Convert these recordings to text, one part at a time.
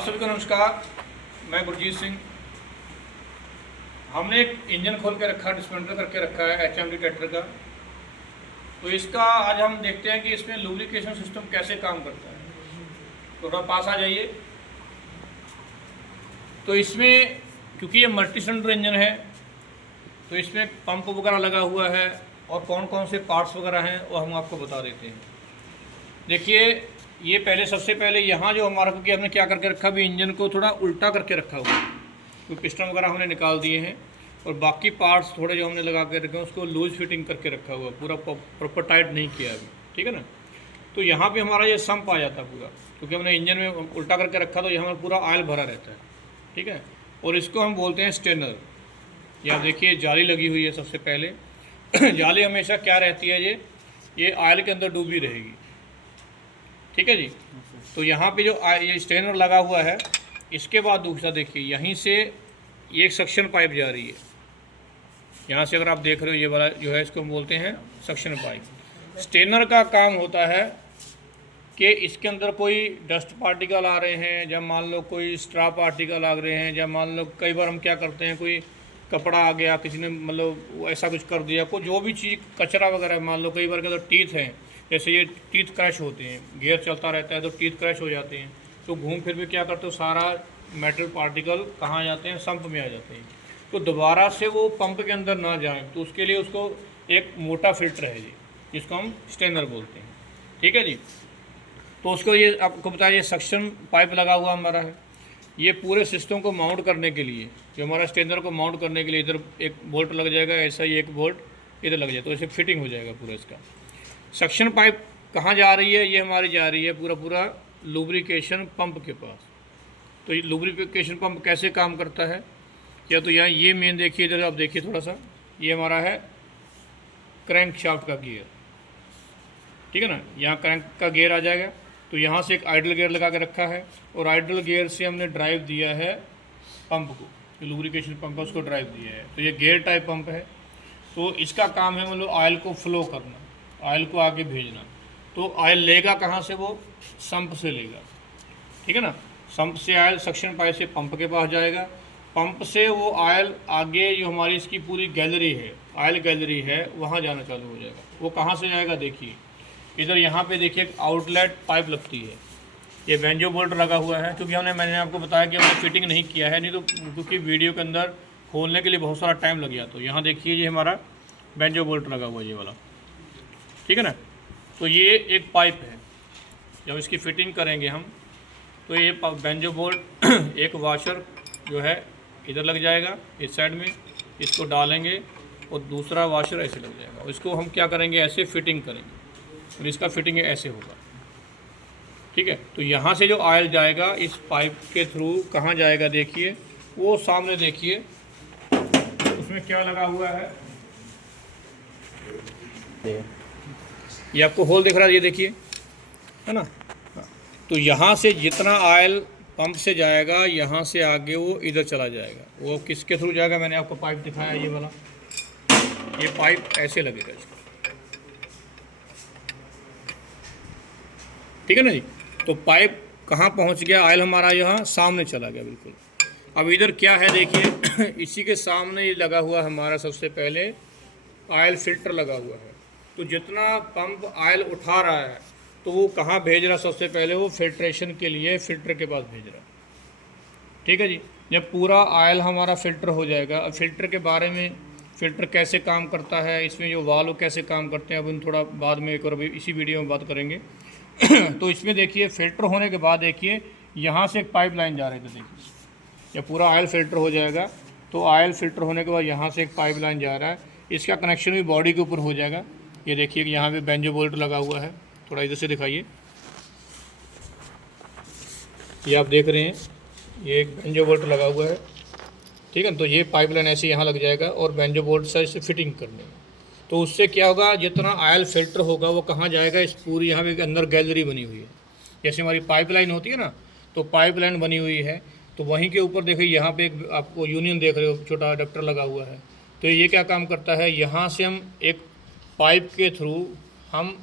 सभी को नमस्कार। मैं गुरजीत सिंह। हमने एक इंजन खोल के रखा, डिस्मेंटल करके रखा है HMD ट्रैक्टर का। तो इसका आज हम देखते हैं कि इसमें लुब्रिकेशन सिस्टम कैसे काम करता है। थोड़ा पास आ जाइए। तो इसमें क्योंकि ये मल्टी सिलेंडर इंजन है तो इसमें पंप वगैरह लगा हुआ है और कौन कौन से पार्ट्स वगैरह हैं वो हम आपको बता देते हैं। देखिए, ये सबसे पहले यहाँ जो हमारा, क्योंकि हमने क्या करके रखा, भी इंजन को थोड़ा उल्टा करके रखा हुआ है, तो पिस्टन वगैरह हमने निकाल दिए हैं और बाकी पार्ट्स थोड़े जो हमने लगा के रखे हैं उसको लूज फिटिंग करके रखा हुआ, पूरा प्रॉपर टाइट नहीं किया अभी, ठीक है ना। तो यहाँ पे हमारा ये सम्प आ जाता है पूरा, क्योंकि हमने इंजन में उल्टा करके रखा तो यहाँ पूरा ऑयल भरा रहता है, ठीक है। और इसको हम बोलते हैं स्टेनर। यहाँ देखिए जाली लगी हुई है सबसे पहले। जाली हमेशा क्या रहती है, ये ऑयल के अंदर डूबी रहेगी, ठीक है जी। तो यहाँ पे जो ये स्टेनर लगा हुआ है, इसके बाद दूसरा देखिए, यहीं से ये एक सक्शन पाइप जा रही है। यहाँ से अगर आप देख रहे हो, ये वाला जो है इसको हम बोलते हैं सक्शन पाइप। स्टेनर का काम होता है कि इसके अंदर कोई डस्ट पार्टिकल आ रहे हैं, जब मान लो कोई स्ट्रा पार्टिकल आ रहे हैं, जब मान लो कई बार हम क्या करते हैं, कोई कपड़ा आ गया, किसी ने मतलब ऐसा कुछ कर दिया, कोई जो भी चीज़ कचरा वगैरह, मान लो कई बार के अंदर टीथ हैं, जैसे ये टीथ क्रैश होते हैं, गियर चलता रहता है तो टीथ क्रैश हो जाते हैं, तो घूम फिर भी क्या करते हो, सारा मेटल पार्टिकल कहाँ जाते हैं, सम्प में आ जाते हैं। तो दोबारा से वो पंप के अंदर ना जाए तो उसके लिए उसको एक मोटा फिल्टर है जी, जिसको हम स्टेनर बोलते हैं, ठीक है जी। तो उसको ये आपको बताया, ये सक्शन पाइप लगा हुआ हमारा है। ये पूरे सिस्टम को माउंट करने के लिए, जो हमारा स्टेनर को माउंट करने के लिए इधर एक बोल्ट लग जाएगा, ऐसा ही एक बोल्ट इधर लग जाए तो इसे फिटिंग हो जाएगा पूरा इसका। सक्शन पाइप कहाँ जा रही है, ये हमारी जा रही है पूरा लुब्रिकेशन पंप के पास। तो ये लुब्रिकेशन पंप कैसे काम करता है, या तो यहाँ ये मेन देखिए, इधर आप देखिए थोड़ा सा, ये हमारा है क्रैंक शाफ्ट का गियर, ठीक है ना। यहाँ क्रैंक का गियर आ जाएगा, तो यहाँ से एक आइडल गियर लगा के रखा है और आइडल गियर से हमने ड्राइव दिया है पंप को, जो लुब्रिकेशन पंप है उसको ड्राइव दिया है। तो ये गियर टाइप पंप है। तो इसका काम है मतलब ऑयल को फ्लो करना, ऑयल को आगे भेजना। तो ऑयल लेगा कहाँ से, वो सम्प से लेगा, ठीक है ना। सम्प से ऑयल सक्शन पाइप से पंप के पास जाएगा, पंप से वो ऑयल आगे जो हमारी इसकी पूरी गैलरी है, ऑयल गैलरी है, वहाँ जाना चालू हो जाएगा। वो कहाँ से जाएगा, देखिए इधर यहाँ पे देखिए एक आउटलेट पाइप लगती है, ये बेंजो बोल्ट लगा हुआ है। क्योंकि मैंने आपको बताया कि हमने फिटिंग नहीं किया है, नहीं तो क्योंकि वीडियो के अंदर खोलने के लिए बहुत सारा टाइम लग गया। तो यहाँ देखिए ये हमारा बेंजो बोल्ट लगा हुआ है, ये वाला, ठीक है ना। तो ये एक पाइप है, जब इसकी फिटिंग करेंगे हम तो ये बेंजो बोल्ट एक वाशर जो है इधर लग जाएगा इस साइड में, इसको डालेंगे और दूसरा वाशर ऐसे लग जाएगा। इसको हम क्या करेंगे, ऐसे फिटिंग करेंगे और इसका फिटिंग ऐसे होगा, ठीक है। तो यहाँ से जो ऑयल जाएगा इस पाइप के थ्रू कहाँ जाएगा, देखिए वो सामने देखिए उसमें क्या लगा हुआ है, ये आपको होल दिख रहा है, ये देखिए, है ना। तो यहाँ से जितना ऑयल पंप से जाएगा, यहाँ से आगे वो इधर चला जाएगा। वो किसके थ्रू जाएगा, मैंने आपको पाइप दिखाया ये वाला, ये पाइप ऐसे लगेगा इसका, ठीक है ना जी। तो पाइप कहाँ पहुँच गया, ऑयल हमारा यहाँ सामने चला गया बिल्कुल। अब इधर क्या है देखिए, इसी के सामने ये लगा हुआ हमारा सबसे पहले ऑयल फिल्टर लगा हुआ है। तो जितना पंप ऑयल उठा रहा है तो वो कहाँ भेज रहा, सबसे पहले वो फिल्ट्रेशन के लिए फिल्टर के पास भेज रहा, ठीक है जी। जब पूरा ऑयल हमारा फिल्टर हो जाएगा, अब फिल्टर के बारे में, फ़िल्टर कैसे काम करता है, इसमें जो वाल्व कैसे काम करते हैं, अब इन थोड़ा बाद में एक और अभी इसी वीडियो में बात करेंगे। तो इसमें देखिए फिल्टर होने के बाद देखिए यहाँ से एक पाइप लाइन जा रही थी, देखिए जब पूरा ऑयल फिल्टर हो जाएगा तो ऑयल फिल्टर होने के बाद यहाँ से एक पाइप लाइन जा रहा है, इसका कनेक्शन भी बॉडी के ऊपर हो जाएगा। ये देखिए कि यहाँ पे बेंजो बोल्ट लगा हुआ है, थोड़ा इधर से दिखाइए, ये आप देख रहे हैं, ये एक बेंजो बोल्ट लगा हुआ है, ठीक है। तो ये पाइपलाइन ऐसे यहाँ लग जाएगा और बेंजो बोल्ट से इसे फिटिंग कर लेंगे। तो उससे क्या होगा, जितना ऑयल फिल्टर होगा वो कहाँ जाएगा, इस पूरी यहाँ पे अंदर गैलरी बनी हुई है, जैसे हमारी पाइपलाइन होती है ना, तो पाइपलाइन बनी हुई है। तो वहीं के ऊपर देखिए यहाँ पे एक आपको यूनियन देख रहे हो, छोटा अडप्टर लगा हुआ है। तो ये क्या काम करता है, यहाँ से हम एक पाइप के थ्रू हम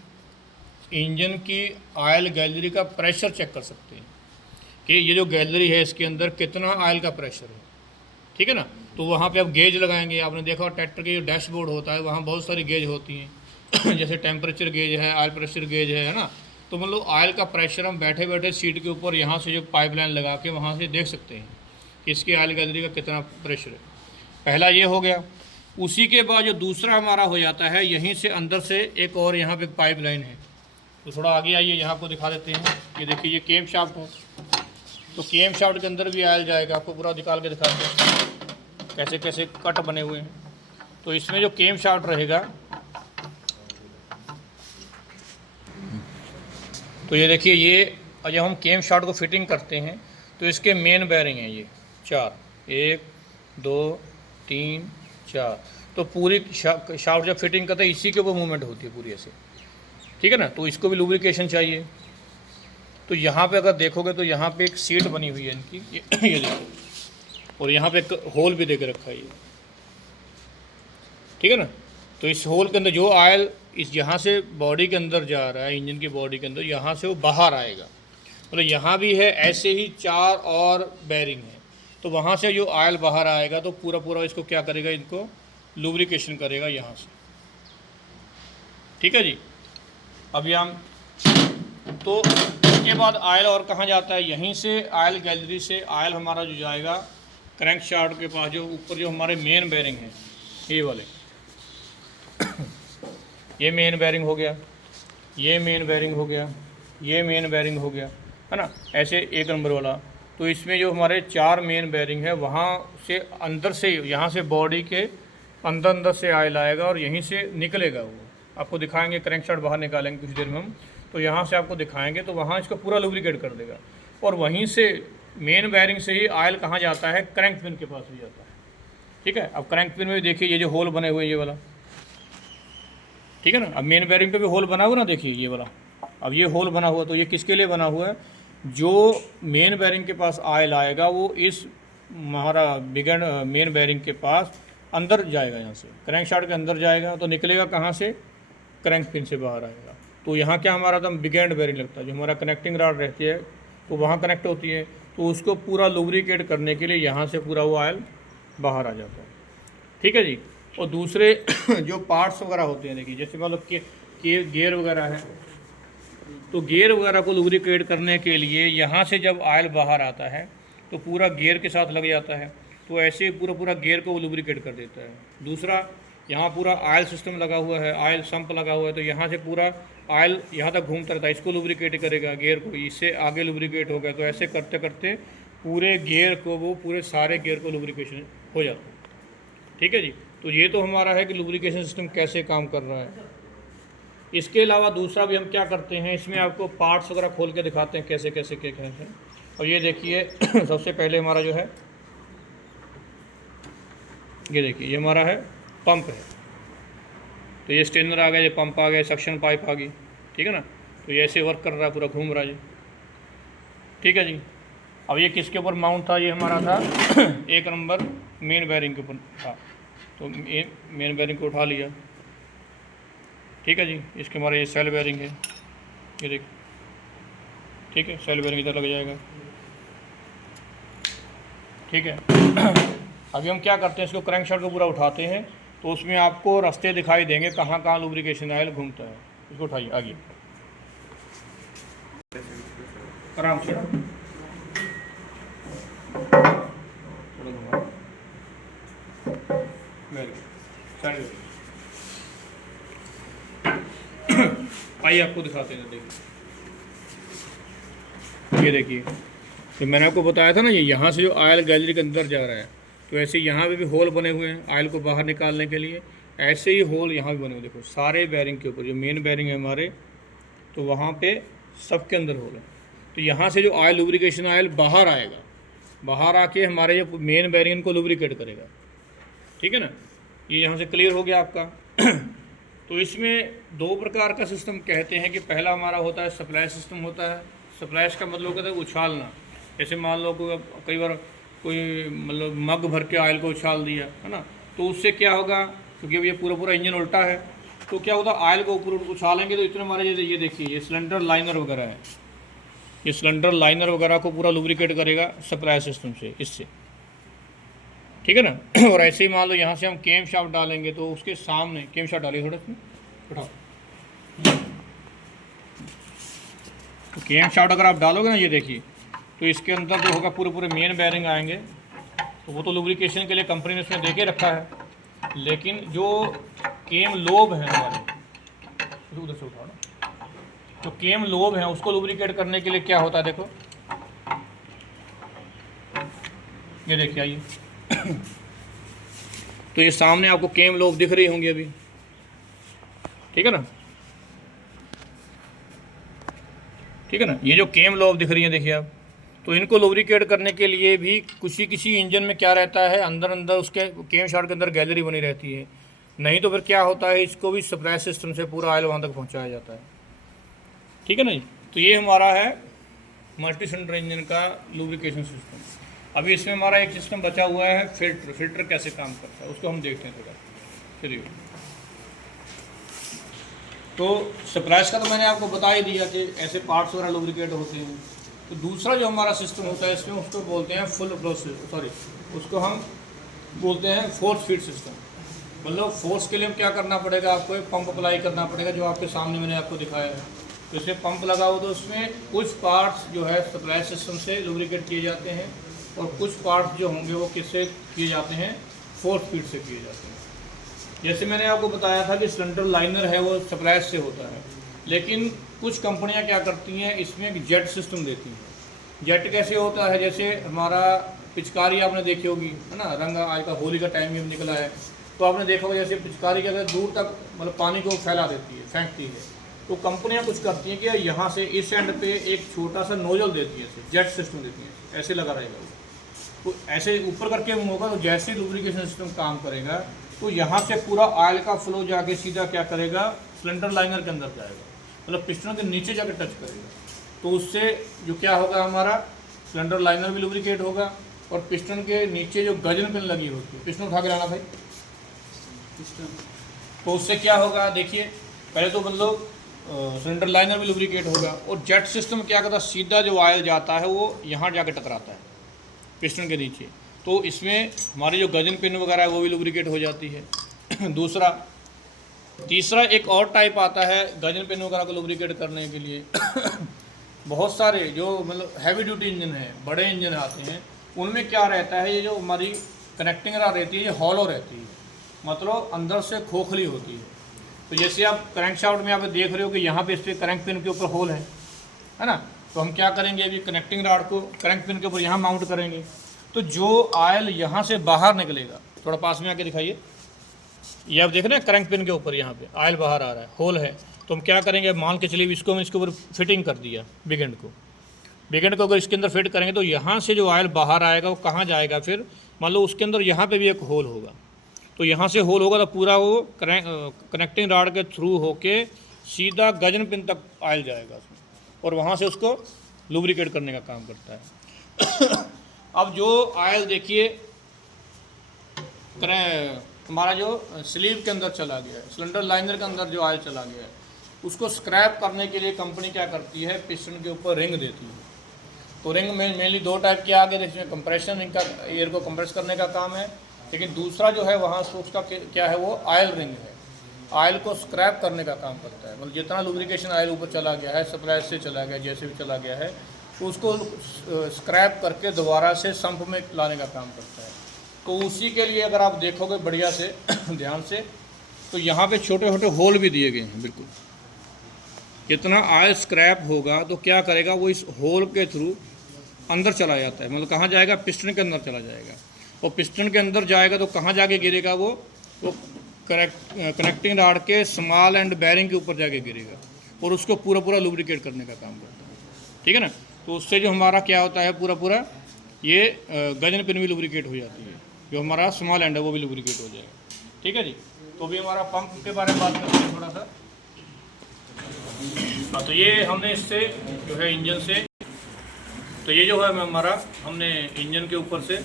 इंजन की ऑयल गैलरी का प्रेशर चेक कर सकते हैं कि ये जो गैलरी है इसके अंदर कितना ऑयल का प्रेशर है, ठीक है ना। तो वहाँ पे आप गेज लगाएंगे। आपने देखा ट्रैक्टर के जो डैशबोर्ड होता है वहाँ बहुत सारी गेज होती हैं जैसे टेम्परेचर गेज है, ऑयल प्रेशर गेज है ना। तो मतलब ऑयल का प्रेशर हम बैठे बैठे सीट के ऊपर यहाँ से जो पाइपलाइन लगा के वहाँ से देख सकते हैं कि इसकी ऑयल गैलरी का कितना प्रेशर है। पहला ये हो गया। उसी के बाद जो दूसरा हमारा हो जाता है, यहीं से अंदर से एक और यहाँ पे पाइपलाइन है। तो थोड़ा आगे आइए, यहाँ आपको दिखा देते हैं। ये देखिए ये केम शाफ्ट है, तो केम शाफ्ट के अंदर भी ऑयल जाएगा। आपको पूरा निकाल के दिखाते हैं कैसे कैसे कट बने हुए हैं। तो इसमें जो केम शाफ्ट रहेगा, तो ये देखिए ये जब हम केम शाफ्ट को फिटिंग करते हैं तो इसके मेन बेयरिंग हैं ये 4, 1 2 3 4। तो पूरी शाफ्ट जब फिटिंग करते हैं इसी के ऊपर मूवमेंट होती है पूरी ऐसे, ठीक है ना। तो इसको भी लुब्रिकेशन चाहिए। तो यहाँ पे अगर देखोगे तो यहाँ पे एक सीट बनी हुई है इनकी, ये देखो, और यहाँ पे एक होल भी दे के रखा है ये, ठीक है ना। तो इस होल के अंदर जो ऑयल इस यहाँ से बॉडी के अंदर जा रहा है, इंजन की बॉडी के अंदर, यहाँ से वो बाहर आएगा। मतलब यहाँ भी है ऐसे ही 4 और बेयरिंग है। तो वहाँ से जो ऑयल बाहर आएगा तो पूरा पूरा इसको क्या करेगा, इनको लुब्रिकेशन करेगा यहाँ से, ठीक है जी। अभी हम तो इसके बाद ऑयल और कहाँ जाता है, यहीं से ऑयल गैलरी से ऑयल हमारा जो जाएगा क्रैंक शाफ्ट के पास, जो ऊपर जो हमारे मेन बेयरिंग है ये वाले ये मेन बेयरिंग हो गया, ये मेन बेयरिंग हो गया, ये मेन बेयरिंग हो गया, है ना। ऐसे 1 नंबर वाला। तो इसमें जो हमारे 4 मेन बेयरिंग है वहाँ से अंदर से, यहाँ से बॉडी के अंदर से ऑयल आएगा और यहीं से निकलेगा। वो आपको दिखाएंगे, क्रैंक शाफ्ट बाहर निकालेंगे कुछ देर में हम, तो यहाँ से आपको दिखाएंगे। तो वहाँ इसको पूरा लुब्रिकेट कर देगा और वहीं से मेन बेयरिंग से ही ऑयल कहाँ जाता है, क्रैंक पिन के पास भी जाता है, ठीक है। अब क्रैंक पिन में भी देखिए ये जो होल बने हुए हैं ये वाला, ठीक है ना। अब मेन बेयरिंग पे भी होल बना हुआ ना, देखिए ये वाला। अब ये होल बना हुआ, तो ये किसके लिए बना हुआ है, जो मेन बेयरिंग के पास ऑयल आएगा वो इस हमारा बिगन मेन बेयरिंग के पास अंदर जाएगा, यहाँ से क्रैंक शाफ्ट के अंदर जाएगा। तो निकलेगा कहाँ से, क्रैंक पिन से बाहर आएगा। तो यहाँ क्या हमारा एकदम बिग एंड बेयरिंग लगता है, जो हमारा कनेक्टिंग रॉड रहती है तो वहाँ कनेक्ट होती है। तो उसको पूरा लुब्रिकेट करने के लिए यहाँ से पूरा वो ऑयल बाहर आ जाता है, ठीक है जी। और दूसरे जो पार्ट्स वगैरह होते हैं, देखिए जैसे मतलब कि गियर वगैरह है, तो गियर वगैरह को लुब्रिकेट करने के लिए यहाँ से जब ऑयल बाहर आता है तो पूरा गियर के साथ लग जाता है। तो ऐसे ही पूरा गियर को लुब्रिकेट कर देता है। दूसरा, यहाँ पूरा ऑयल सिस्टम लगा हुआ है, ऑयल सम्प लगा हुआ है, तो यहाँ से पूरा ऑयल यहाँ तक घूमता रहता है, इसको लुब्रिकेट करेगा गियर को, इससे आगे लुब्रिकेट होगा। तो ऐसे करते करते पूरे गियर को, वो पूरे सारे गियर को लुब्रिकेशन हो जाता है, ठीक है जी। तो ये तो हमारा है कि लुब्रिकेशन सिस्टम कैसे काम कर रहा है। इसके अलावा दूसरा भी हम क्या करते हैं, इसमें आपको पार्ट्स वगैरह खोल के दिखाते हैं कैसे कैसे क्या है। और ये देखिए सबसे पहले हमारा जो है, ये देखिए ये हमारा है पंप है। तो ये स्टेनर आ गया, ये पंप आ गया, सक्शन पाइप आ गई, ठीक है ना। तो ये ऐसे वर्क कर रहा है, पूरा घूम रहा है, ठीक है जी। अब ये किसके ऊपर माउंट था, ये हमारा था 1 नंबर मेन बेयरिंग के ऊपर था। तो मेन बेयरिंग को उठा लिया, ठीक है जी। इसके हमारे ये सेल बेयरिंग है, ये देख, ठीक है, सेल बेयरिंग इधर लग जाएगा, ठीक है। अभी हम क्या करते हैं, इसको क्रैंक शाफ्ट को पूरा उठाते हैं तो उसमें आपको रास्ते दिखाई देंगे कहाँ कहाँ लुब्रिकेशन ऑयल घूमता है। इसको उठाइए आगे आराम से, आइए आपको दिखाते हैं। देखिए ये देखिए, तो मैंने आपको बताया था ना, ये यहाँ से जो ऑयल गैलरी के अंदर जा रहा है, तो ऐसे यहाँ पे भी होल बने हुए हैं ऑयल को बाहर निकालने के लिए। ऐसे ही होल यहाँ भी बने हुए, देखो सारे बेयरिंग के ऊपर, जो मेन बेयरिंग है हमारे, तो वहाँ पे सबके अंदर होल है। तो यहाँ से जो ऑयल लुब्रिकेशन ऑयल बाहर आएगा, बाहर आके हमारे जो मेन बेयरिंग को लुब्रिकेट करेगा, ठीक है ना। ये यहाँ से क्लियर हो गया आपका। तो इसमें 2 प्रकार का सिस्टम कहते हैं कि पहला हमारा होता है सप्लाई सिस्टम होता है। सप्लाई का मतलब होता है उछालना। जैसे मान लो कई बार कोई मतलब मग भर के ऑयल को उछाल दिया, है ना, तो उससे क्या होगा, क्योंकि अब ये पूरा इंजन उल्टा है, तो क्या होता है ऑयल को ऊपर उछालेंगे तो इतने हमारे ये देखिए ये सिलेंडर लाइनर वगैरह है, ये सिलेंडर लाइनर वगैरह को पूरा लुब्रिकेट करेगा सप्लाई सिस्टम से, इससे, ठीक है ना। और ऐसे ही मान लो यहाँ से हम केम शाफ्ट डालेंगे तो उसके सामने, केम शाफ्ट डालिए थोड़ा इसमें, उठाओ। तो केम शाफ्ट अगर आप डालोगे ना, ये देखिए, तो इसके अंदर जो होगा पूरे पूरे मेन बेयरिंग आएंगे। तो वो तो लुब्रिकेशन के लिए कंपनी ने इसमें दे के रखा है, लेकिन जो केम लोब है हमारे, उधर से उठाओ ना, जो केम लोब है उसको लुब्रिकेट करने के लिए क्या होता है, देखो ये देखिए, आइए। तो ये सामने आपको केम लोब दिख रही होंगी अभी, ठीक है ना, ठीक है ना। ये जो केम लोब दिख रही है देखिए आप, तो इनको लुब्रिकेट करने के लिए भी किसी इंजन में क्या रहता है, अंदर अंदर उसके केम शाफ्ट के अंदर गैलरी बनी रहती है। नहीं तो फिर क्या होता है, इसको भी सप्लाई सिस्टम से पूरा ऑयल वहाँ तक पहुँचाया जाता है, ठीक है ना जी। तो ये हमारा है मल्टी सिलेंडर इंजन का लुब्रिकेशन सिस्टम। अभी इसमें हमारा एक सिस्टम बचा हुआ है फिल्टर। फिल्टर कैसे काम करता है उसको हम देखते हैं थोड़ा, चलिए। तो सप्लाइज का तो मैंने आपको बता ही दिया कि ऐसे पार्ट्स वगैरह लुब्रिकेट होते हैं। तो दूसरा जो हमारा सिस्टम होता है इसमें, उसको बोलते हैं फुल प्रोसेस, सॉरी, उसको हम बोलते हैं फोर्स फीड सिस्टम। मतलब फोर्स के लिए क्या करना पड़ेगा, आपको एक पंप अप्लाई करना पड़ेगा, जो आपके सामने मैंने आपको दिखाया है। तो इसमें पंप लगा हो तो उसमें कुछ पार्ट्स जो है सप्लाई सिस्टम से लुब्रिकेट किए जाते हैं, और कुछ पार्ट्स जो होंगे वो किससे किए जाते हैं, फोर्स फीड से किए जाते हैं। जैसे मैंने आपको बताया था कि सिलेंडर लाइनर है वो सप्लाई से होता है, लेकिन कुछ कंपनियां क्या करती हैं, इसमें एक जेट सिस्टम देती हैं। जेट कैसे होता है, जैसे हमारा पिचकारी आपने देखी होगी, है ना, रंग आज का होली का टाइम भी निकला है, तो आपने देखा होगा जैसे पिचकारी के अगर दूर तक मतलब पानी को फैला देती है, फेंकती है, तो कंपनियां कुछ करती हैं कि यहाँ से इस एंड पे एक छोटा सा नोजल देती है, जेट सिस्टम देती है, ऐसे लगा रहेगा वो। तो ऐसे ऊपर करके होगा, तो जैसे लुब्रिकेशन सिस्टम काम करेगा तो यहाँ से पूरा ऑयल का फ्लो जाके सीधा क्या करेगा, सिलेंडर लाइनर के अंदर जाएगा, मतलब पिस्टन के नीचे जाकर टच करेगा। तो उससे जो क्या होगा, हमारा सिलेंडर लाइनर भी लुब्रिकेट होगा, और पिस्टन के नीचे जो गजन पिन लगी होती है, पिस्टन उठा के लाना भाई, पिस्टन, तो उससे क्या होगा, देखिए पहले तो मतलब सिलेंडर लाइनर भी लुब्रिकेट होगा, और जेट सिस्टम क्या करता है, सीधा जो ऑयल जाता है वो यहाँ जाकर टकराता है पिस्टन के नीचे। तो इसमें हमारी जो गजन पिन वगैरह है वो भी लुब्रिकेट हो जाती है। दूसरा, तीसरा एक और टाइप आता है गजन पिन वगैरह को लुब्रिकेट करने के लिए। बहुत सारे जो मतलब हैवी ड्यूटी इंजन है, बड़े इंजन आते हैं, उनमें क्या रहता है, ये जो हमारी कनेक्टिंग रॉड रहती है ये हॉलो रहती है, मतलब अंदर से खोखली होती है। तो जैसे आप क्रैंक शाफ्ट में आप देख रहे हो कि यहाँ पे इस पर क्रैंक पिन के ऊपर होल है ना, तो हम क्या करेंगे, अभी कनेक्टिंग रॉड को क्रैंक पिन के ऊपर यहाँ माउंट करेंगे, तो जो ऑयल यहाँ से बाहर निकलेगा, थोड़ा पास में आके दिखाइए, ये आप देख रहे हैं क्रैंक पिन के ऊपर यहाँ पे ऑयल बाहर आ रहा है, होल है, तो हम क्या करेंगे, मान के चलिए इसको हम इसके ऊपर फिटिंग कर दिया, बिग एंड को अगर इसके अंदर फिट करेंगे तो यहाँ से जो ऑयल बाहर आएगा वो कहाँ जाएगा, फिर मान लो उसके अंदर यहाँ पे भी एक होल होगा, तो यहाँ से होल होगा तो पूरा वो कनेक्टिंग रॉड के थ्रू होके सीधा गजन पिन तक ऑयल जाएगा उसमें, और वहाँ से उसको लुब्रिकेट करने का काम करता है। अब जो ऑयल देखिए हमारा जो स्लीव के अंदर चला गया है, सिलेंडर लाइनर के अंदर जो ऑयल चला गया है, उसको स्क्रैप करने के लिए कंपनी क्या करती है, पिस्टन के ऊपर रिंग देती है। तो रिंग में मेनली दो टाइप की आ गई, जिसमें कंप्रेशन रिंग का एयर को कंप्रेस करने का काम है, लेकिन दूसरा जो है वहाँ से उसका क्या है, वो ऑयल रिंग है, ऑयल को स्क्रैप करने का काम करता है। मतलब जितना लुब्रिकेशन ऑयल ऊपर चला गया है, सप्लाई से चला गया, जैसे भी चला गया है, तो उसको स्क्रैप करके दोबारा से संप में लाने का काम करता है। तो उसी के लिए अगर आप देखोगे बढ़िया से ध्यान से, तो यहाँ पे छोटे छोटे होल भी दिए गए हैं, बिल्कुल जितना ऑयल स्क्रैप होगा तो क्या करेगा, वो इस होल के थ्रू अंदर चला जाता है, मतलब कहाँ जाएगा, पिस्टन के अंदर चला जाएगा, और पिस्टन के अंदर जाएगा तो कहाँ जाके गिरेगा, वो कनेक्टिंग रॉड के स्मॉल एंड बेयरिंग के ऊपर जाके गिरेगा, और उसको पूरा पूरा लुब्रिकेट करने का काम करता है, ठीक है ना। तो उससे जो हमारा क्या होता है, पूरा पूरा ये गजन पिन भी लुब्रिकेट हो जाती है, जो हमारा स्मॉल एंड है वो भी लुब्रिकेट हो जाएगा, ठीक है जी। तो भी हमारा पंप के बारे में बात करते हैं थोड़ा सा। हाँ, तो ये हमने इससे जो है इंजन से, तो ये जो है हमारा हमने इंजन के ऊपर से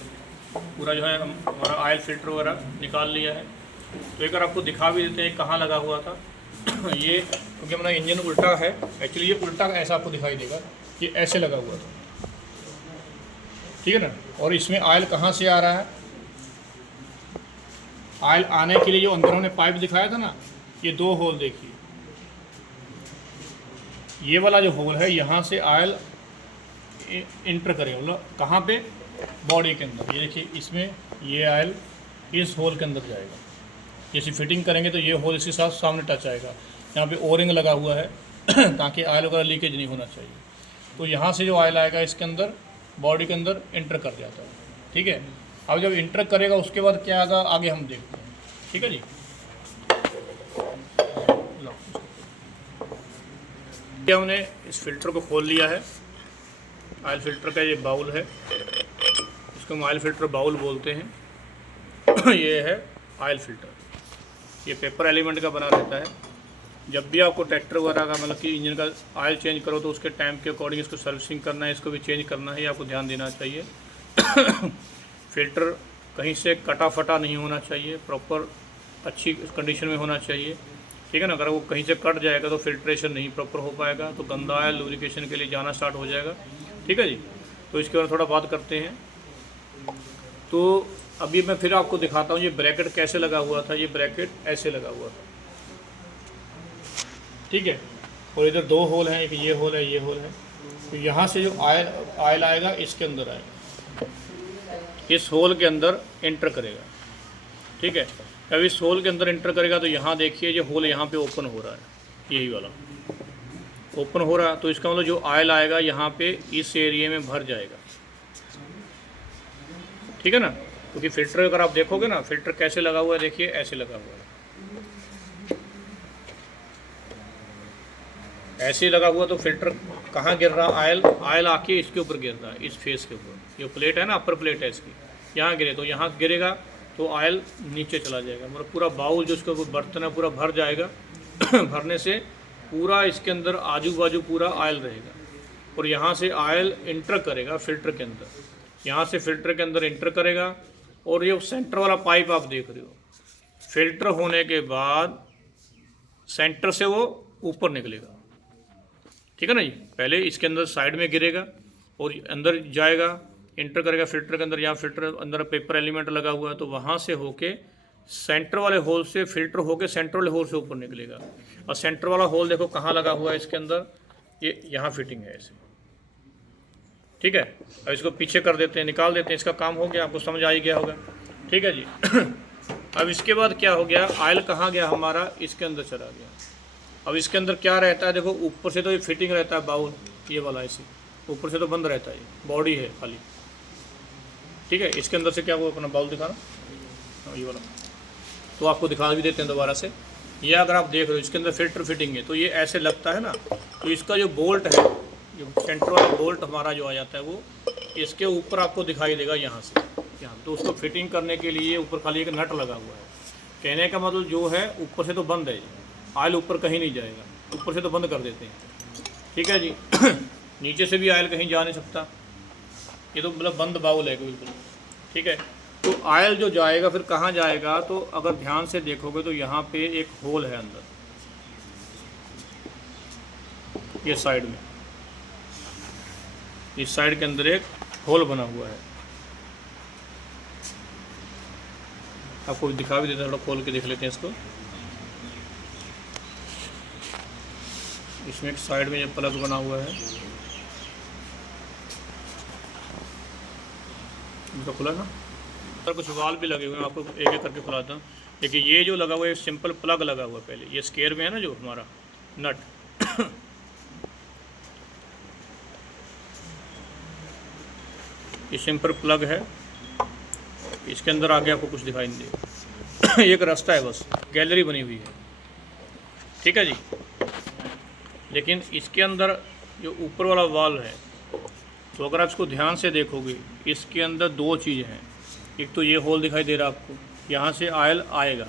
पूरा जो है हमारा ऑयल फिल्टर वगैरह निकाल लिया है। तो एक बार आपको दिखा भी देते हैं कहाँ लगा हुआ था। ये क्योंकि हमारा इंजन उल्टा है, एक्चुअली ये उल्टा ऐसा आपको दिखाई देगा, ये ऐसे लगा हुआ था, ठीक है ना। और इसमें ऑयल कहाँ से आ रहा है, ऑयल आने के लिए जो अंदर हमने पाइप दिखाया था ना, ये 2 होल देखिए, ये वाला जो होल है यहाँ से ऑयल इंटर करेगा, मतलब कहाँ पे, बॉडी के अंदर। ये देखिए इसमें ये ऑयल इस होल के अंदर जाएगा, जैसे फिटिंग करेंगे तो ये होल इसके साथ सामने टच आएगा। यहाँ पे ओरिंग लगा हुआ है ताकि ऑयल वगैरह लीकेज नहीं होना चाहिए। तो यहाँ से जो ऑयल आएगा इसके अंदर, बॉडी के अंदर इंटर कर जाता है, ठीक है। अब जब इंटर करेगा उसके बाद क्या आएगा आगे हम देखते हैं, ठीक है जी। हमने इस फिल्टर को खोल लिया है, ऑयल फिल्टर का ये बाउल है, इसको हम ऑयल फिल्टर बाउल बोलते हैं। ये है ऑयल फिल्टर, ये पेपर एलिमेंट का बना रहता है। जब भी आपको ट्रैक्टर वगैरह का मतलब कि इंजन का ऑयल चेंज करो तो उसके टाइम के अकॉर्डिंग इसको सर्विसिंग करना है, इसको भी चेंज करना है, ये आपको ध्यान देना चाहिए। फिल्टर कहीं से कटा फटा नहीं होना चाहिए, प्रॉपर अच्छी कंडीशन में होना चाहिए, ठीक है ना। अगर वो कहीं से कट जाएगा तो फिल्ट्रेशन नहीं प्रॉपर हो पाएगा, तो गंदा ऑयल लुब्रिकेशन के लिए जाना स्टार्ट हो जाएगा, ठीक है जी। तो इसके बारे में थोड़ा बात करते हैं। तो अभी मैं फिर आपको दिखाता हूँ ये ब्रैकेट कैसे लगा हुआ था। ये ब्रैकेट ऐसे लगा हुआ था, ठीक है। और इधर 2 होल हैं, एक ये होल है, ये होल है। तो यहाँ से जो ऑयल आएगा इसके अंदर आएगा, इस होल के अंदर इंटर करेगा, ठीक है। अब इस होल के अंदर इंटर करेगा तो यहाँ देखिए जो होल यहाँ पे ओपन हो रहा है, यही वाला ओपन हो रहा है। तो इसका मतलब जो ऑयल आएगा यहाँ पे इस एरिया में भर जाएगा, ठीक है ना। क्योंकि फिल्टर अगर आप देखोगे ना, फिल्टर कैसे लगा हुआ है, देखिए ऐसे लगा हुआ है, ऐसे लगा हुआ। तो फिल्टर कहाँ गिर रहा, ऑयल आके इसके ऊपर गिर रहा है, इस फेस के ऊपर। ये प्लेट है ना, अपर प्लेट है इसकी, यहाँ गिरे तो यहाँ गिरेगा तो ऑयल नीचे चला जाएगा, मतलब पूरा बाउल जो इसका बर्तन है पूरा भर जाएगा। भरने से पूरा इसके अंदर आजू बाजू पूरा ऑयल रहेगा, और यहाँ से ऑयल इंटर करेगा फिल्टर के अंदर, यहाँ से फिल्टर के अंदर इंटर करेगा। और ये सेंटर वाला पाइप आप देख रहे हो, फिल्टर होने के बाद सेंटर से वो ऊपर निकलेगा, ठीक है ना जी। पहले इसके अंदर साइड में गिरेगा और अंदर जाएगा, इंटर करेगा फिल्टर के अंदर। यहाँ फिल्टर अंदर पेपर एलिमेंट लगा हुआ है, तो वहाँ से होके सेंटर वाले होल से फिल्टर होके सेंटर वाले होल से ऊपर निकलेगा। और सेंटर वाला होल देखो कहाँ लगा हुआ है इसके अंदर, ये यहाँ फिटिंग है ऐसे, ठीक है। अब इसको पीछे कर देते हैं, निकाल देते हैं, इसका काम हो गया, आपको समझ आ ही गया होगा, ठीक है जी। अब इसके बाद क्या हो गया, ऑयल कहाँ गया हमारा, इसके अंदर चला गया। अब इसके अंदर क्या रहता है, देखो ऊपर से तो ये फिटिंग रहता है बाउल, ये वाला ऐसे ऊपर से तो बंद रहता है, बॉडी है खाली, ठीक है। इसके अंदर से क्या वो अपना बाउल दिखाना, ये वाला तो आपको दिखा भी देते हैं दोबारा से। ये अगर आप देख रहे हो इसके अंदर फिल्टर फिटिंग है, तो ये ऐसे लगता है ना, तो इसका जो बोल्ट है, जो सेंटर वाला बोल्ट हमारा जो आ जाता है वो इसके ऊपर आपको दिखाई देगा यहाँ से, यहाँ। तो उसको फिटिंग करने के लिए ऊपर खाली एक नट लगा हुआ है। कहने का मतलब जो है ऊपर से तो बंद है, ऑयल ऊपर कहीं नहीं जाएगा, ऊपर से तो बंद कर देते हैं, ठीक है जी। नीचे से भी ऑयल कहीं जा नहीं सकता, ये तो मतलब बंद बाउल है बिल्कुल, ठीक है। तो ऑयल जो जाएगा फिर कहाँ जाएगा, तो अगर ध्यान से देखोगे तो यहाँ पे एक होल है अंदर, ये साइड में, इस साइड के अंदर एक होल बना हुआ है। आपको दिखा भी देता, थोड़ा खोल के देख लेते हैं इसको। इसमें एक साइड में ये प्लग बना हुआ है, इसका खुला ना, और कुछ वाल भी लगे हुए हैं, आपको एक एक करके खुलाता हूँ। देखिए ये जो लगा हुआ है सिंपल प्लग लगा हुआ है, पहले ये स्केयर में है ना जो हमारा नट, ये सिंपल प्लग है, इसके अंदर आगे आपको कुछ दिखाई नहीं देगा। एक रास्ता है बस, गैलरी बनी हुई है, ठीक है जी। लेकिन इसके अंदर जो ऊपर वाला वाल है, तो अगर आप इसको ध्यान से देखोगे इसके अंदर 2 चीज़ हैं। एक तो ये होल दिखाई दे रहा है आपको, यहाँ से ऑयल आएगा,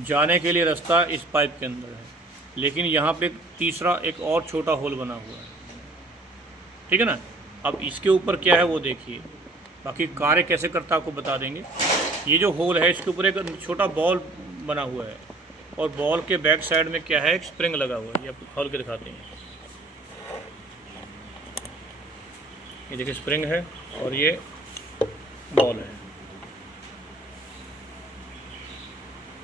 जाने के लिए रास्ता इस पाइप के अंदर है, लेकिन यहाँ पे तीसरा एक और छोटा होल बना हुआ है, ठीक है ना। अब इसके ऊपर क्या है वो देखिए, बाकी कार्य कैसे करता है आपको बता देंगे। ये जो होल है इसके ऊपर एक छोटा बॉल बना हुआ है, और बॉल के बैक साइड में क्या है, एक स्प्रिंग लगा हुआ है, ये आप खोल के दिखाते हैं। ये देखिए स्प्रिंग है और ये बॉल है,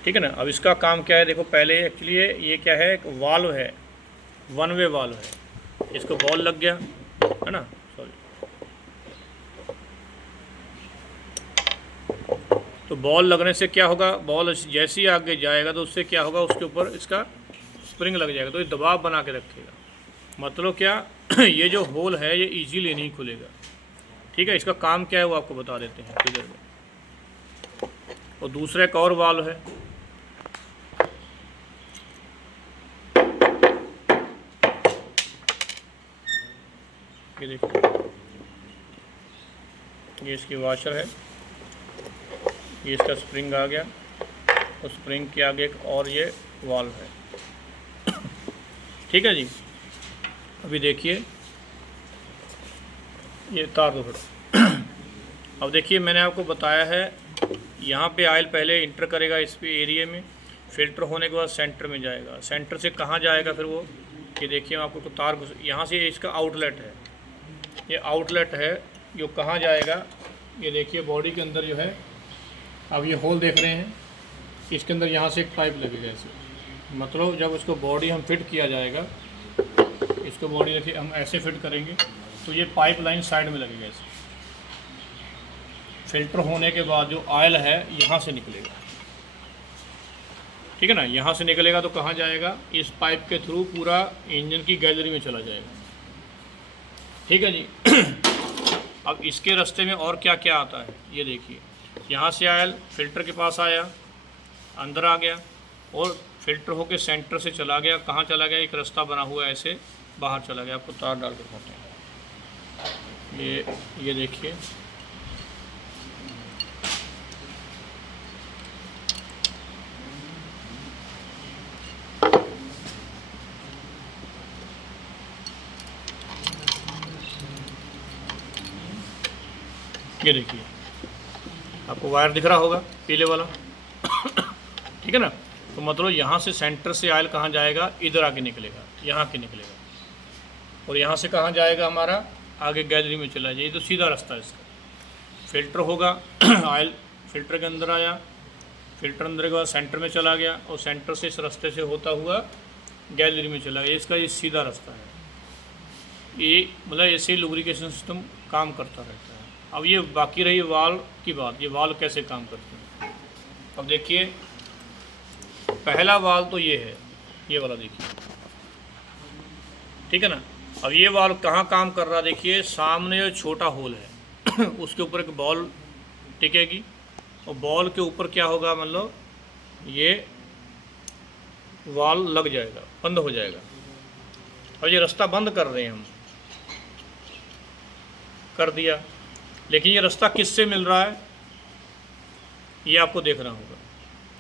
ठीक है ना। अब इसका काम क्या है, देखो पहले एक्चुअली ये क्या है, एक वाल्व है, वन वे वाल्व है। इसको बॉल लग गया है ना, सॉरी, तो बॉल लगने से क्या होगा, बॉल जैसे ही आगे जाएगा तो उससे क्या होगा, उसके ऊपर इसका स्प्रिंग लग जाएगा, तो ये दबाव बना के रखेगा। मतलब क्या ये जो होल है ये इजीली नहीं खुलेगा, ठीक है। इसका काम क्या है वो आपको बता देते हैं फिगर में। और दूसरा एक और वाल्व है, ये देखिए, ये इसकी वाशर है, ये इसका स्प्रिंग आ गया, और स्प्रिंग के आगे एक और ये वाल्व है, ठीक है जी। अभी देखिए ये तार दो थोड़ा। अब देखिए मैंने आपको बताया है, यहाँ पे ऑयल पहले इंटर करेगा इस पे एरिया में, फिल्टर होने के बाद सेंटर में जाएगा। सेंटर से कहाँ जाएगा फिर वो, ये देखिए मैं आपको तो तार यहाँ से इसका आउटलेट है, ये आउटलेट है जो कहाँ जाएगा, ये देखिए बॉडी के अंदर जो है, अब ये होल देख रहे हैं, इसके अंदर यहाँ से एक पाइप लगेगा ऐसे। मतलब जब उसको बॉडी हम फिट किया जाएगा, इसको बॉडी रखिए हम ऐसे फिट करेंगे तो ये पाइप लाइन साइड में लगेगा ऐसे। फिल्टर होने के बाद जो ऑयल है यहाँ से निकलेगा, ठीक है ना, यहाँ से निकलेगा तो कहाँ जाएगा, इस पाइप के थ्रू पूरा इंजन की गैलरी में चला जाएगा, ठीक है जी। अब इसके रास्ते में और क्या क्या आता है, ये देखिए, यहाँ से ऑयल फिल्टर के पास आया, अंदर आ गया, और फिल्टर होके सेंटर से चला गया, कहाँ चला गया, एक रास्ता बना हुआ है ऐसे बाहर चला गया। आपको तार डाल के दिखाते हैं, ये देखिए, ये देखिए आपको वायर दिख रहा होगा पीले वाला, ठीक है ना। तो मतलब यहाँ से सेंटर से ऑयल कहाँ जाएगा, इधर आके निकलेगा, यहाँ के निकलेगा, और यहाँ से कहाँ जाएगा, हमारा आगे गैलरी में चला जाए। तो सीधा रास्ता है इसका। फिल्टर होगा, ऑयल फिल्टर के अंदर आया, फिल्टर अंदर के बाद सेंटर में चला गया, और सेंटर से इस रास्ते से होता हुआ गैलरी में चला गया। इसका ये सीधा रास्ता है। ये मतलब ऐसे ही लुब्रिकेशन सिस्टम काम करता रहता है। अब ये बाकी रही वाल्व की बात, ये वाल्व कैसे काम करते हैं। अब देखिए पहला वाल्व तो ये है, ये वाला देखिए, ठीक है ना। अब ये वाल्व कहाँ काम कर रहा है, देखिए सामने जो छोटा होल है उसके ऊपर एक बॉल टिकेगी, और बॉल के ऊपर क्या होगा, मतलब ये वाल्व लग जाएगा, बंद हो जाएगा। अब ये रास्ता बंद कर रहे हैं हम, कर दिया, लेकिन ये रास्ता किससे मिल रहा है ये आपको देखना होगा।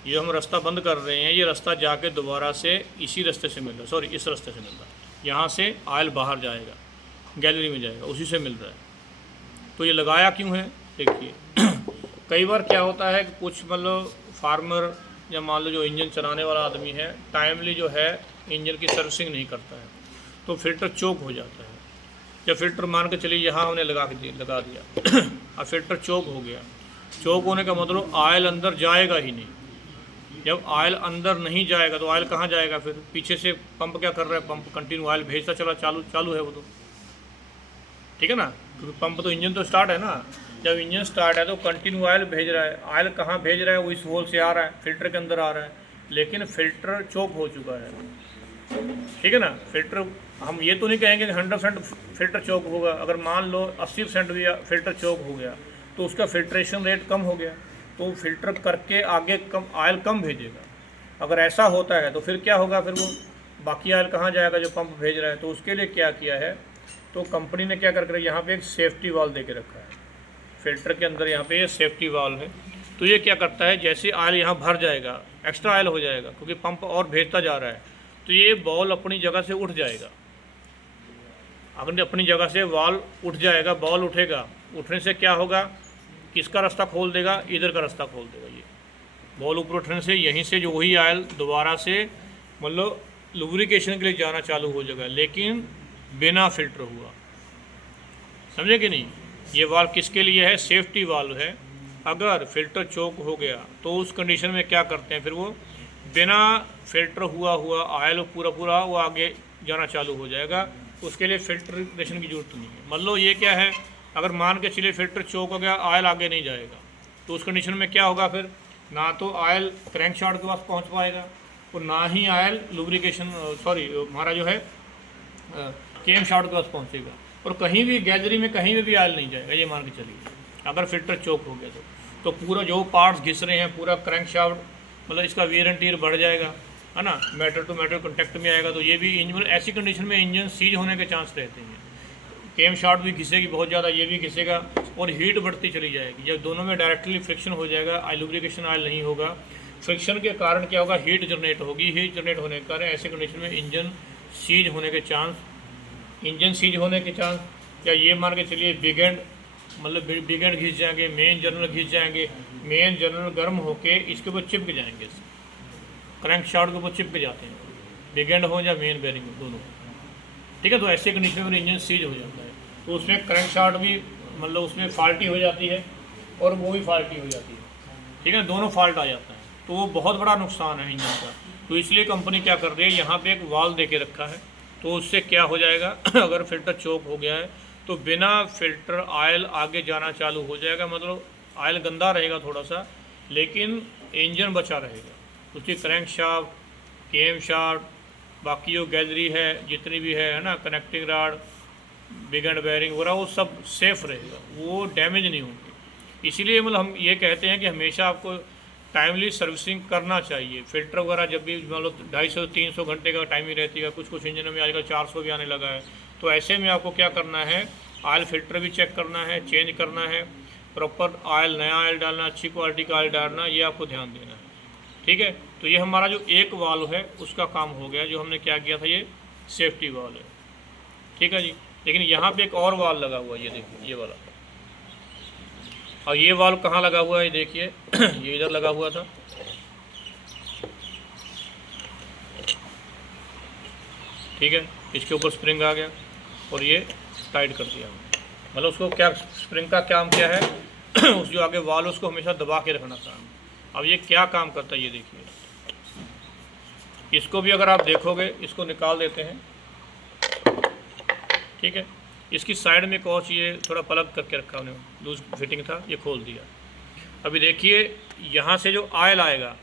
ये हम रास्ता बंद कर रहे हैं, ये रास्ता जाके दोबारा से इसी रास्ते से मिल रहा है, सॉरी इस रास्ते से मिल रहा है। यहाँ से ऑयल बाहर जाएगा, गैलरी में जाएगा, उसी से मिल रहा है। तो ये लगाया क्यों है, देखिए कई बार क्या होता है कि कुछ मतलब फार्मर या मान लो जो इंजन चलाने वाला आदमी है, टाइमली जो है इंजन की सर्विसिंग नहीं करता है, तो फिल्टर चोक हो जाता है। जब फिल्टर मान के चलिए यहाँ हमने लगा दिया अब फिल्टर चोक हो गया। चोक होने का मतलब ऑयल अंदर जाएगा ही नहीं। जब ऑयल अंदर नहीं जाएगा तो ऑयल कहाँ जाएगा, फिर पीछे से पंप क्या कर रहा है, पंप कंटिन्यू ऑयल भेजता चला, चालू है वो तो, ठीक है ना, क्योंकि पंप तो इंजन तो स्टार्ट है ना। जब इंजन स्टार्ट है तो कंटिन्यू ऑयल भेज रहा है। ऑयल कहाँ भेज रहा है, वो इस होल से आ रहा है, फिल्टर के अंदर आ रहा है, लेकिन फिल्टर चोक हो चुका है, ठीक है ना। फिल्टर हम ये तो नहीं कहेंगे कि 100% फिल्टर चोक होगा। अगर मान लो 80% भी फिल्टर चोक हो गया तो उसका फिल्ट्रेशन रेट कम हो गया, तो फिल्टर करके आगे कम ऑयल कम भेजेगा। अगर ऐसा होता है तो फिर क्या होगा, फिर वो बाकी ऑयल कहाँ जाएगा जो पंप भेज रहा है। तो उसके लिए क्या किया है, तो कंपनी ने क्या करके यहाँ पे एक सेफ्टी वाल्व दे के रखा है फिल्टर के अंदर। यहाँ पे ये सेफ्टी वाल्व है, तो ये क्या करता है, जैसे ऑयल यहाँ भर जाएगा, एक्स्ट्रा ऑयल हो जाएगा क्योंकि पंप और भेजता जा रहा है, तो ये बॉल अपनी जगह से उठ जाएगा। अगर अपनी जगह से वाल्व उठ जाएगा, बॉल उठेगा, उठने से क्या होगा, किसका रास्ता खोल देगा, इधर का रास्ता खोल देगा। ये बॉल ऊपर उठने से यहीं से जो वही ऑयल दोबारा से मतलब लुब्रिकेशन के लिए जाना चालू हो जाएगा, लेकिन बिना फिल्टर हुआ। समझे कि नहीं। ये वाल्व किसके लिए है, सेफ्टी वाल्व है। अगर फिल्टर चोक हो गया तो उस कंडीशन में क्या करते हैं, फिर वो बिना फिल्टर हुआ ऑयल पूरा पूरा वो आगे जाना चालू हो जाएगा। उसके लिए फिल्ट्रेशन की जरूरत नहीं है। मान लो ये क्या है, अगर मान के चलिए फिल्टर चोक हो गया, ऑयल आगे नहीं जाएगा, तो उस कंडीशन में क्या होगा, फिर ना तो ऑयल क्रैंक शाफ्ट के पास पहुंच पाएगा और ना ही ऑयल लुब्रिकेशन हमारा जो है केम शाफ्ट के पास पहुंचेगा, और कहीं भी गैलरी में कहीं भी ऑयल नहीं जाएगा। ये मान के चलिए अगर फिल्टर चोक हो गया तो पूरा जो पार्ट्स घिस रहे हैं, पूरा क्रैंक शाफ्ट मतलब इसका वियर एंड टीयर बढ़ जाएगा, है ना, मेटल टू मेटल कॉन्टैक्ट में आएगा। तो ये भी इंजन, ऐसी कंडीशन में इंजन सीज होने के चांस रहते हैं। केम शाफ्ट भी घिसेगी बहुत ज़्यादा, ये भी घिसेगा और हीट बढ़ती चली जाएगी। जब दोनों में डायरेक्टली फ्रिक्शन हो जाएगा, लुब्रिकेशन ऑयल नहीं होगा, फ्रिक्शन के कारण क्या होगा, हीट जनरेट होगी। हीट जनरेट होने के कारण ऐसे कंडीशन में इंजन सीज होने के चांस, या ये मान के चलिए बिग एंड मतलब बिग एंड घिस जाएंगे, मेन जर्नल घिस जाएंगे, मेन जर्नल गर्म होके इसके ऊपर चिपक जाएंगे, क्रैंक शाफ्ट के ऊपर चिपक जाते हैं, बिग एंड हो या मेन बेरिंग दोनों, ठीक है। तो ऐसे कंडीशन में इंजन सीज हो जाता है, तो उसमें क्रैंक शाफ्ट भी मतलब उसमें फॉल्टी हो जाती है और वो भी फॉल्टी हो जाती है, ठीक है, दोनों फॉल्ट आ जाता है। तो वो बहुत बड़ा नुकसान है इंजन का। तो इसलिए कंपनी क्या कर रही है, यहाँ पे एक वाल्व दे के रखा है। तो उससे क्या हो जाएगा अगर फिल्टर चोक हो गया है तो बिना फिल्टर ऑयल आगे जाना चालू हो जाएगा, मतलब ऑयल गंदा रहेगा थोड़ा सा, लेकिन इंजन बचा रहेगा। उसकी क्रैंक शाफ्ट, केम शाफ्ट, बाकी जो गैलरी है जितनी भी है ना, connecting rod, big and bearing वगैरह, वो सब सेफ रहेगा, वो डैमेज नहीं होंगे। इसीलिए मतलब हम ये कहते हैं कि हमेशा आपको टाइमली सर्विसिंग करना चाहिए। फिल्टर वगैरह जब भी मान लो 250 से 300 घंटे का टाइम ही रहती है, कुछ इंजनों में आजकल 400 भी आने लगा है। तो ऐसे में आपको क्या करना है, ऑयल फिल्टर भी चेक करना है, चेंज करना है, प्रॉपर ऑयल, नया ऑयल डालना, अच्छी क्वालिटी का ऑयल डालना, ये आपको ध्यान देना है, ठीक है। तो ये हमारा जो एक वाल्व है उसका काम हो गया, जो हमने क्या किया था, ये सेफ्टी वाल्व है, ठीक है जी। लेकिन यहाँ पे एक और वाल्व लगा हुआ है, ये देखिए ये वाला, और ये वाल्व कहाँ लगा हुआ है, देखिए ये इधर लगा हुआ था, ठीक है। इसके ऊपर स्प्रिंग आ गया और ये टाइट कर दिया, मतलब उसको क्या, स्प्रिंग का काम क्या है उस जो आगे वाल्व उसको हमेशा दबा के रखना काम। अब ये क्या काम करता है ये देखिए, इसको भी अगर आप देखोगे, इसको निकाल देते हैं, ठीक है। इसकी साइड में कॉच ये थोड़ा प्लग करके रखा उन्होंने, लूज फिटिंग था, ये खोल दिया। अभी देखिए यहाँ से जो ऑयल आएगा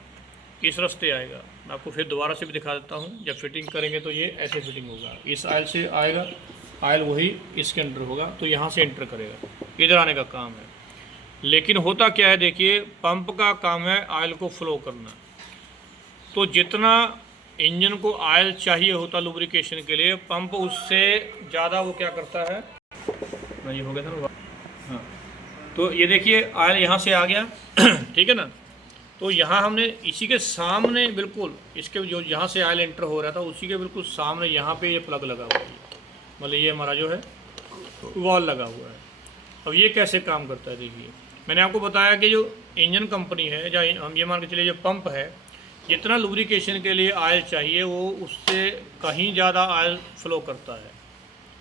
किस रास्ते आएगा, मैं आपको फिर दोबारा से भी दिखा देता हूँ। जब फिटिंग करेंगे तो ये ऐसे फिटिंग होगा, इस ऑयल से आएगा, ऑयल वही इसके अंदर होगा, तो यहाँ से एंटर करेगा, इधर आने का काम है। लेकिन होता क्या है, देखिए पंप का काम है ऑयल को फ्लो करना, तो जितना इंजन को ऑयल चाहिए होता लुब्रिकेशन के लिए, पंप उससे ज़्यादा वो क्या करता है, ये हो गया था ना, हाँ। तो ये देखिए ऑयल यहाँ से आ गया ठीक है ना। तो यहाँ हमने इसी के सामने बिल्कुल इसके जो यहाँ से ऑयल एंटर हो रहा था उसी के बिल्कुल सामने यहाँ पे ये प्लग लगा हुआ है, मतलब ये हमारा जो है वॉल लगा हुआ है। अब ये कैसे काम करता है, देखिए मैंने आपको बताया कि जो इंजन कंपनी है, या हम ये मान के चलिए जो पंप है, जितना लुब्रिकेशन के लिए ऑयल चाहिए वो उससे कहीं ज़्यादा ऑयल फ्लो करता है,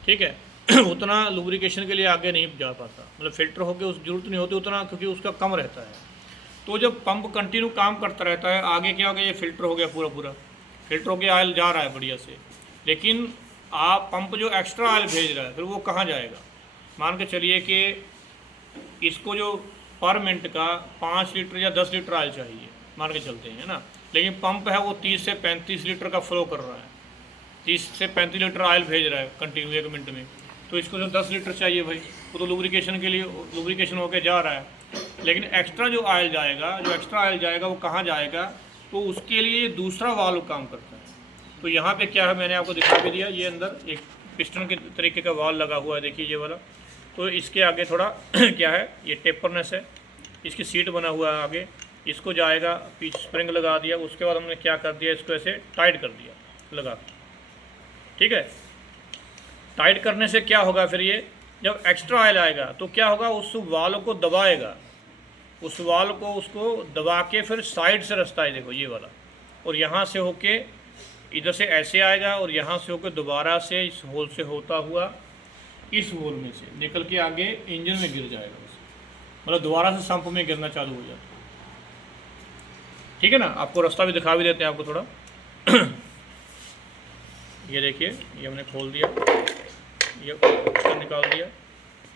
ठीक है उतना लुब्रिकेशन के लिए आगे नहीं जा पाता, मतलब फिल्टर होकर उस जरूरत नहीं होती उतना, क्योंकि उसका कम रहता है। तो जब पंप कंटिन्यू काम करता रहता है, आगे क्या हो गया, ये फिल्टर हो गया, पूरा फिल्टर हो गया, ऑयल जा रहा है बढ़िया से, लेकिन आप पंप जो एक्स्ट्रा ऑयल भेज रहा है फिर वो कहाँ जाएगा। मान के चलिए कि इसको जो पर मिनट का 5 लीटर या 10 लीटर ऑयल चाहिए, मान के चलते हैं ना, लेकिन पंप है वो 30 से 35 लीटर का फ्लो कर रहा है, 30 से 35 लीटर ऑयल भेज रहा है कंटिन्यू 1 मिनट में। तो इसको जो 10 लीटर चाहिए भाई, वो तो लुब्रिकेशन के लिए लुब्रिकेशन होकर जा रहा है, लेकिन एक्स्ट्रा जो ऑयल जाएगा वो कहाँ जाएगा, तो उसके लिए दूसरा वाल्व काम करता है। तो यहाँ पे क्या है, मैंने आपको दिखा भी दिया, ये अंदर एक पिस्टन के तरीके का वाल्व लगा हुआ है, देखिए ये वाला। तो इसके आगे थोड़ा क्या है, ये टेपरनेस है, इसकी सीट बना हुआ है आगे, इसको जाएगा, पीछे स्प्रिंग लगा दिया, उसके बाद हमने क्या कर दिया, इसको ऐसे टाइट कर दिया लगा, ठीक है। टाइट करने से क्या होगा, फिर ये जब एक्स्ट्रा ऑयल आएगा तो क्या होगा, उस वाल्व को दबाएगा, उस वाल्व को उसको दबा के फिर साइड से रास्ता है, देखो ये वाला, और यहाँ से होके इधर से ऐसे आएगा और यहाँ से होकर दोबारा से इस होल से होता हुआ इस होल में से निकल के आगे इंजन में गिर जाएगा, मतलब दोबारा से संप में गिरना चालू हो जाता है। ठीक है ना, आपको रास्ता भी दिखा भी देते हैं आपको थोड़ा। ये देखिए, ये हमने खोल दिया, ये इसको निकाल दिया।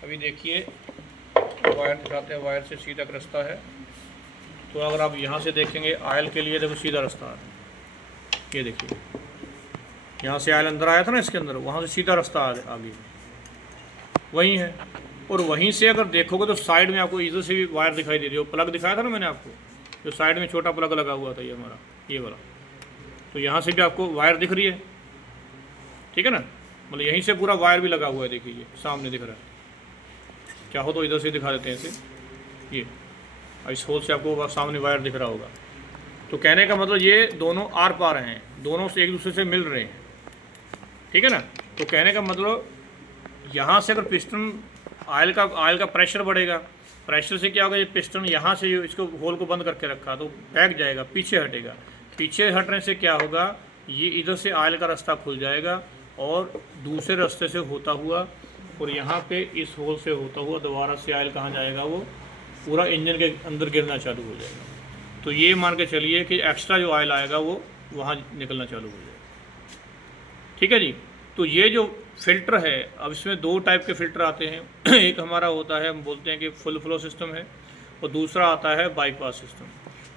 अभी देखिए वायर दिखाते हैं, वायर से सीधा रास्ता है। तो अगर आप यहाँ से देखेंगे ऑयल के लिए, देखो सीधा रास्ता है। ये देखिए, यहाँ से ऑयल अंदर आया था ना इसके अंदर, वहाँ से सीधा रास्ता आगे वहीं है। और वहीं से अगर देखोगे तो साइड में आपको इधर से भी वायर दिखाई दे रही है। वो प्लग दिखाया था ना मैंने आपको, जो साइड में छोटा प्लग लगा हुआ था, ये हमारा ये वाला। तो यहाँ से भी आपको वायर दिख रही है, ठीक है ना, मतलब यहीं से पूरा वायर भी लगा हुआ है। देखिए ये सामने दिख रहा है, चाहो तो इधर से दिखा देते हैं इसे। ये इस होल से आपको सामने वायर दिख रहा होगा। तो कहने का मतलब ये दोनों आर पार हैं, दोनों से एक दूसरे से मिल रहे हैं, ठीक है ना। तो कहने का मतलब यहाँ से अगर पिस्टन ऑयल का प्रेशर बढ़ेगा, प्रेशर से क्या होगा, ये पिस्टन यहाँ से इसको होल को बंद करके रखा तो बैक जाएगा, पीछे हटेगा। पीछे हटने से क्या होगा, ये इधर से ऑयल का रास्ता खुल जाएगा और दूसरे रास्ते से होता हुआ और यहाँ पे इस होल से होता हुआ दोबारा से ऑयल कहाँ जाएगा, वो पूरा इंजन के अंदर गिरना चालू हो जाएगा। तो ये मान के चलिए कि एक्स्ट्रा जो ऑयल आएगा वो वहाँ निकलना चालू हो जाएगा। ठीक है जी। तो ये जो फ़िल्टर है, अब इसमें दो टाइप के फ़िल्टर आते हैं। एक हमारा होता है, हम बोलते हैं कि फुल फ्लो सिस्टम है, और दूसरा आता है बाईपास सिस्टम।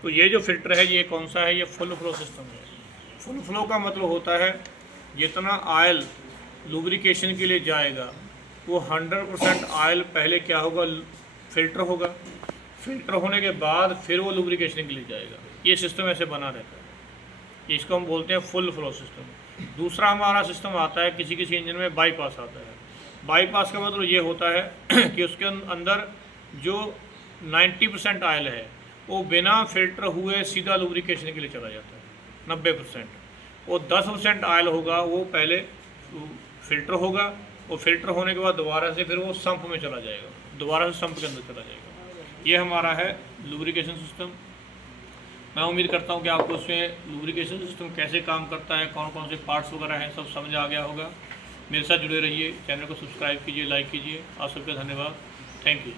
तो ये जो फ़िल्टर है ये कौन सा है, ये फुल फ्लो सिस्टम है। फुल फ्लो का मतलब होता है जितना ऑयल लुब्रिकेशन के लिए जाएगा वो 100% ऑयल पहले क्या होगा, फ़िल्टर होगा, फ़िल्टर होने के बाद फिर वो लुब्रिकेशन के लिए जाएगा। ये सिस्टम ऐसे बना रहता है, इसको हम बोलते हैं फुल फ्लो सिस्टम। दूसरा हमारा सिस्टम आता है, किसी किसी इंजन में बाईपास आता है। बाईपास का मतलब ये होता है कि उसके अंदर जो 90% ऑयल है वो बिना फिल्टर हुए सीधा लुब्रिकेशन के लिए चला जाता है 90%, और 10% ऑयल होगा वो पहले फिल्टर होगा, और फिल्टर होने के बाद दोबारा से फिर वो संप में चला जाएगा, दोबारा से संप के अंदर चला जाएगा। ये हमारा है लुब्रिकेशन सिस्टम। मैं उम्मीद करता हूँ कि आपको उसमें लुब्रिकेशन सिस्टम कैसे काम करता है, कौन कौन से पार्ट्स वगैरह हैं, सब समझ आ गया होगा। मेरे साथ जुड़े रहिए, चैनल को सब्सक्राइब कीजिए, लाइक कीजिए। आप सबका धन्यवाद, थैंक यू।